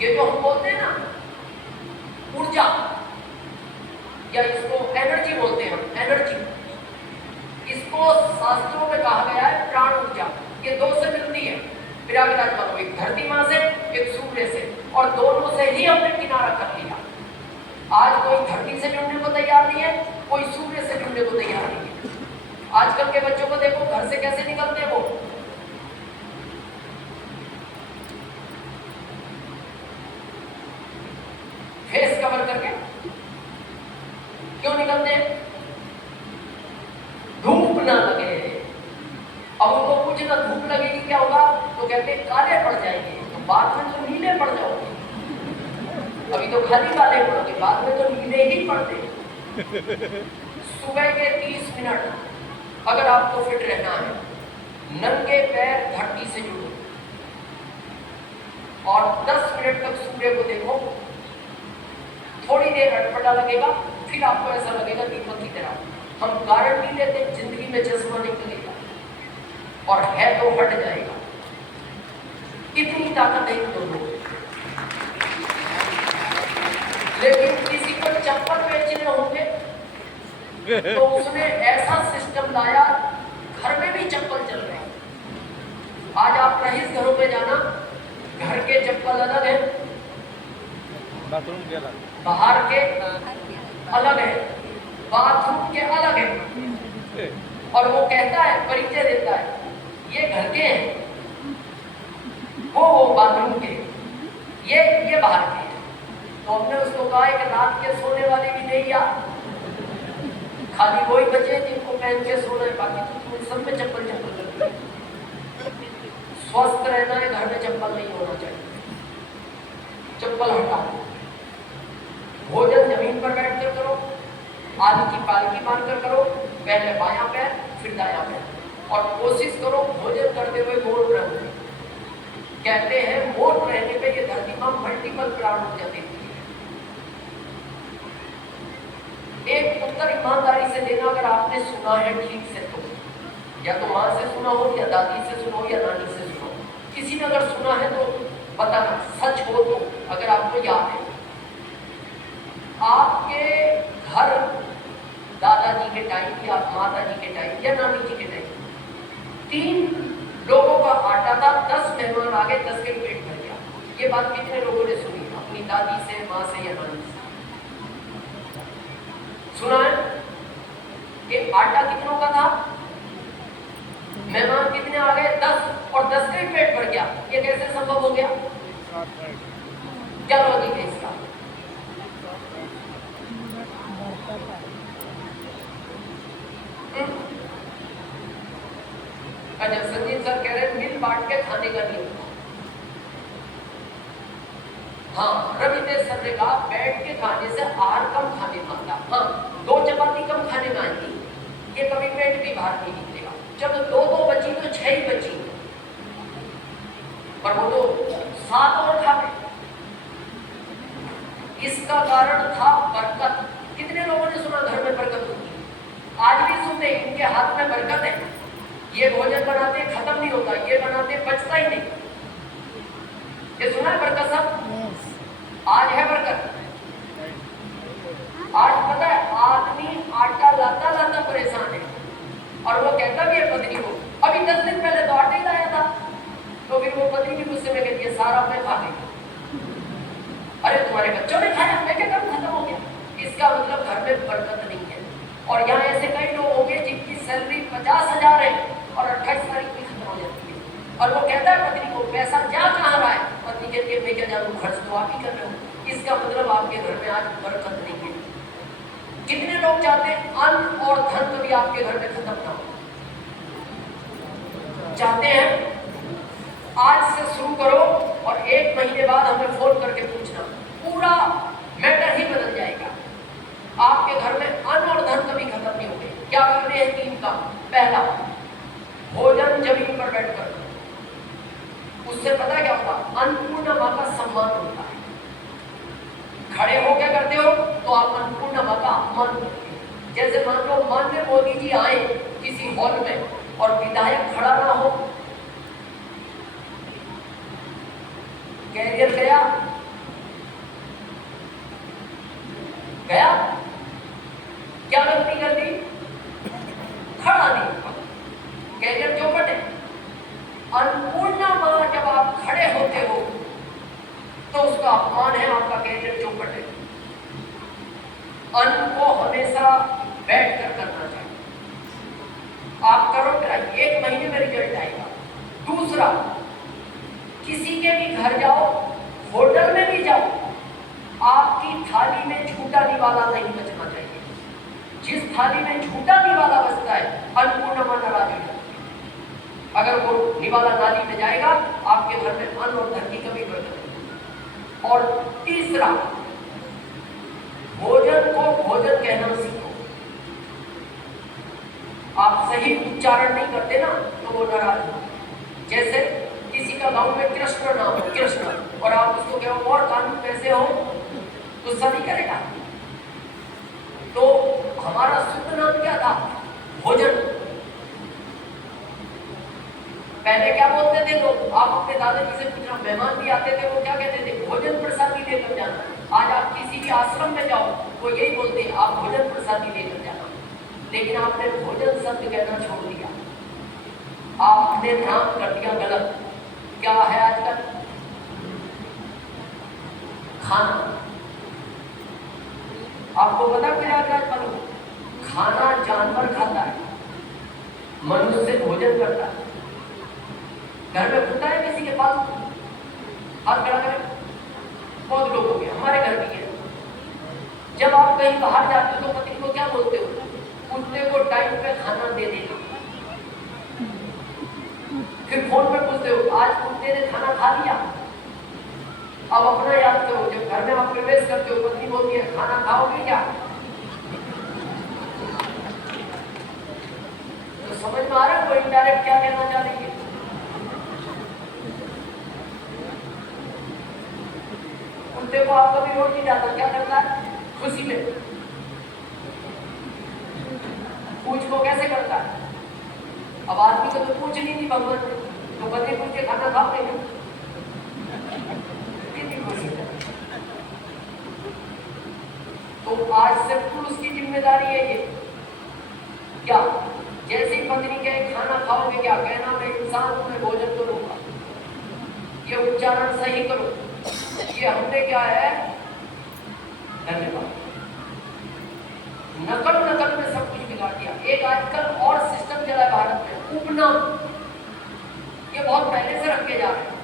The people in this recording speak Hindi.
ये जो हम बोलते हैं ना ऊर्जा, या इसको एनर्जी बोलते हैं हम, एनर्जी, इसको शास्त्रों में कहा गया है प्राण ऊर्जा। ये दो से मिलती है प्रयागराज वालों, एक धरती मां से, एक सूर्य से, और दोनों से ही हमने किनारा कर लिया। आज कोई धरती से जुड़ने को तैयार नहीं है, कोई सूर्य से जुड़ने को तैयार नहीं है। आजकल के बच्चों को देखो घर से कैसे निकलते हैं वो, फेस कवर करके क्यों निकलते हैं? धूप ना लगे। अब उनको पूछे ना धूप लगेगी क्या होगा, तो कहते काले पड़ जाएंगे। तो बाद में तो नीले पड़ जाओगे, अभी तो खाली काले पड़ोगे, बाद में तो नीले ही पड़ते। सुबह के 30 मिनट अगर आपको फिट रहना है, नंगे पैर धरती से जुड़ो और 10 मिनट तक सूर्य को देखो। थोड़ी देर अटपटा लगेगा, फिर आपको ऐसा लगेगा दीपक की तरह। हम गारंटी लेते जिंदगी में चश्मा निकलेगा और है तो हट जाएगा। इतनी ताकत है इन दोनों। लेकिन किसी को चप्पल बेचने होंगे तो उसने ऐसा सिस्टम लाया, घर में भी चप्पल चल रहे हैं। आज आप रईस घरों में जाना, घर के चप्पल अलग है, बाथरूम के अलग, बाहर के अलग है, बाथरूम के अलग है। और वो कहता है, परिचय देता है, ये घर के हैं, वो बाथरूम के, ये बाहर के हैं। तो हमने उसको कहा कि रात के सोने वाले भी नहीं आ, खाली वही बचे जिनको पहन के सोना है, बाकी तो सब में चप्पल करते हैं। स्वस्थ रहना है, घर में चप्पल नहीं होना चाहिए, चप्पल हटा दो। भोजन जमीन पर बैठकर करो, आदि की पालकी बांधकर करो, पहले बायां पैर फिर दायां पैर, और कोशिश करो भोजन करते हुए मोड़ रहो। कहते हैं मोड़ रहने पे ये धरती मां मल्टीपल प्राण ऊर्जा देती है। एक उत्तर ईमानदारी से देना, अगर आपने सुना है ठीक से तो, या तो माँ से सुना हो, या दादी से सुना हो, या नानी से सुना हो, किसी ने अगर सुना है तो बताना, सच हो तो, अगर आपको याद है। आपके घर दादाजी के टाइम या माताजी के टाइम या नानी जी के टाइम 3 लोगों का आटा था, 10 मेहमान आ गए, 10 के पेट भर गया। ये बात कितने लोगों ने सुनी? अपनी दादी से, माँ से या नानी से सुना है? ये आटा कितनों का था, मेहमान कितने आ गए? 10, और 10 के पेट भर गया। ये कैसे संभव हो गया? क्या लॉजिक है इसका? अच्छा, संजीव सर कह रहे हैं मिल बांट के खाने का नियम। हाँ, रविंद्र सर ने कहा बैठ के खाने से आहार कम खाने में आता। हाँ, 2 चपाती कम खाने में आएगी, ये कभी पेट भी बाहर नहीं निकलेगा। जब 2 बची तो 6 ही बची, पर वो तो 7 और खा गए। इसका कारण था बरकत। कितने लोगों ने सुना घर में बरकत होती? आज भी सुनते, इनके हाथ में बरकत है, ये भोजन बनाते खत्म नहीं होता, ये बनाते बचता ही नहीं। ये सुना है बरकत सब? आज है बरकत। आज पता है आदमी आटा लाता लाता परेशान है, और वो कहता भी है पत्नी को, अभी 10 दिन पहले तो आटा ही लाया था। तो फिर वो पत्नी भी गुस्से में कहती है सारा मैं खा गई। अरे तुम्हारे बच्चों ने खाया, मैं क्या करूं, खत्म हो गया। इसका मतलब घर में बरकत नहीं है। और यहाँ ऐसे कई लोग होंगे जिनकी सैलरी 50,000 है और 28 तारीख की खत्म हो जाती है, और वो कहता है पत्नी को पैसा जा कहाँ रहा है? पत्नी कहती है मैं क्या जानूं, खर्च तो आप ही कर रहे हो। इसका मतलब आपके घर में आज बरकत नहीं है। कितने लोग चाहते हैं अन्न और धन कभी आपके घर में खत्म ना हो? चाहते हैं? आज से शुरू करो और 1 महीने बाद हमें फोन करके पूछना, पूरा मैटर ही बदल जाएगा। आपके घर में अन्न और धन कभी खत्म नहीं होंगे। क्या करने हैं? 3 काम। पहला, भोजन जमीन पर बैठकर, उससे पता क्या होता? अन्नपूर्णा मां का सम्मान होता है। खड़े होकर करते हो तो आप अन्नपूर्णा मां का अपमान करते हो। जैसे मान लो माननीय मोदी जी आए किसी हॉल में और विधायक खड़ा ना हो, कैरियर गया, किसी के भी घर जाओ, होटल में भी जाओ, आपकी थाली में झूठा निवाला नहीं बचना चाहिए। जिस थाली में झूठा निवाला बचता है, अन्नपूर्णा नाराज हो जाती है। अगर वो निवाला नाली में जाएगा, आपके घर में अन्न और धन की कमी बढ़ जाएगी। और तीसरा, भोजन को भोजन कहना सीखो। आप सही उच्चारण नहीं करते ना, तो वो नाराज हो। जैसे किसी का गांव में कृष्ण नाम हो, कृष्ण, और आप उसको कहो और कानून कैसे हो, गुस्सा नहीं करेगा। तो हमारा शुद्ध नाम क्या था? भोजन। पहले क्या बोलते थे लोग? आप अपने दादाजी से पूछना, मेहमान भी आते थे, वो क्या कहते थे? भोजन प्रसादी लेकर जाना। आज आप किसी भी आश्रम में जाओ, वो यही बोलते हैं, आप भोजन प्रसादी लेकर जाना। लेकिन आपने भोजन शब्द कहना छोड़ दिया, आपने नाम कर दिया गलत। क्या है आजकल? खाना। आपको पता क्या मालूम? खाना जानवर खाता है, मनुष्य भोजन करता है। घर में कुत्ता है किसी के पास? हाथ खड़ा करें। बहुत लोगों के, हमारे घर भी है। जब आप कहीं बाहर जाते हो तो पत्नी को क्या बोलते हो? कुत्ते को टाइम पे खाना दे देना। फिर फोन पे पूछते हो, आज कुत्ते ने खाना खा लिया? अब अपना याद करो, जब घर में आप प्रवेश करते हो, पत्नी बोलती है खाना खाओगे क्या? तो समझ में आ रहा है वो इनडायरेक्ट क्या कहना चाह रही है? कुत्ते को आप कभी रोटी डालता, क्या करता है? खुशी में पूछ को कैसे करता है? अब आदमी को तो पूछ नहीं थी भगवान ने, तो पति पूछे खाना खाओगे क्या? कितनी खुशी है। तो आज से पुरुष की जिम्मेदारी है ये। क्या? जैसे ही पत्नी कहे खाना खाओगे क्या, कहना मैं इंसान हूं, मैं भोजन करूंगा। ये उच्चारण सही करो। ये हमने क्या है? धन्यवाद। नकल में सब कुछ बिगाड़ दिया। एक आजकल और सिस्टम चला है भारत में, उपनाम। ये बहुत पहले से रखे जा रहे हैं।